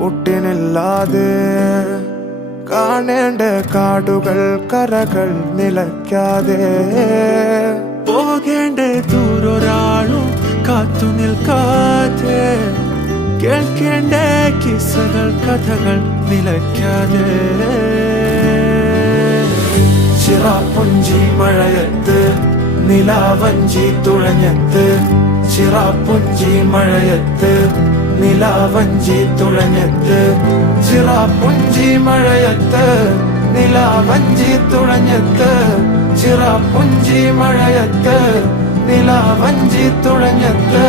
ഒട്ടിനില്ലാതെ കാണേണ്ട കാടുകൾ കരകൾ നിലയ്ക്കാതെ പോകേണ്ട ദൂരൊരാളും കാത്തു നിൽക്കാതെ കേൾക്കേണ്ട കിസ്സകൾ കഥകൾ നിലയ്ക്കാതെ ചിറാപ്പുഞ്ചി മഴയത്ത് നിലാവഞ്ചി തുഴഞ്ഞത്ത് ചിറാപ്പുഞ്ചി മഴയത്ത് നിലാവഞ്ചി തുഴഞ്ഞത്ത് ചിറാപ്പുഞ്ചി മഴയത്ത് നിലാവഞ്ചി തുഴഞ്ഞത്ത് ചിറാപ്പുഞ്ചി മഴയത്ത് നിലാവഞ്ചി തുഴഞ്ഞത്ത്